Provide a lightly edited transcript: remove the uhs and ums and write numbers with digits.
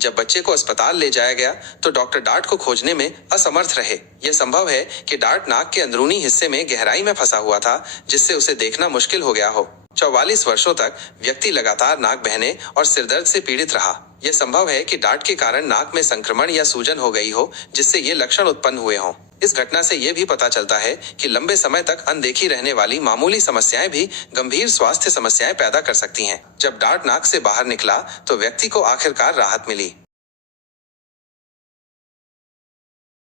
जब बच्चे को अस्पताल ले जाया गया तो डॉक्टर डार्ट को खोजने में असमर्थ रहे। यह संभव है कि डार्ट नाक के अंदरूनी हिस्से में गहराई में फंसा हुआ था, जिससे उसे देखना मुश्किल हो गया हो। 44 वर्षों तक व्यक्ति लगातार नाक बहने और सिरदर्द से पीड़ित रहा। यह संभव है कि डार्ट के कारण नाक में संक्रमण या सूजन हो गई हो, जिससे ये लक्षण उत्पन्न हुए हों। इस घटना से यह भी पता चलता है कि लंबे समय तक अनदेखी रहने वाली मामूली समस्याएं भी गंभीर स्वास्थ्य समस्याएं पैदा कर सकती हैं। जब डार्ट नाक से बाहर निकला तो व्यक्ति को आखिरकार राहत मिली।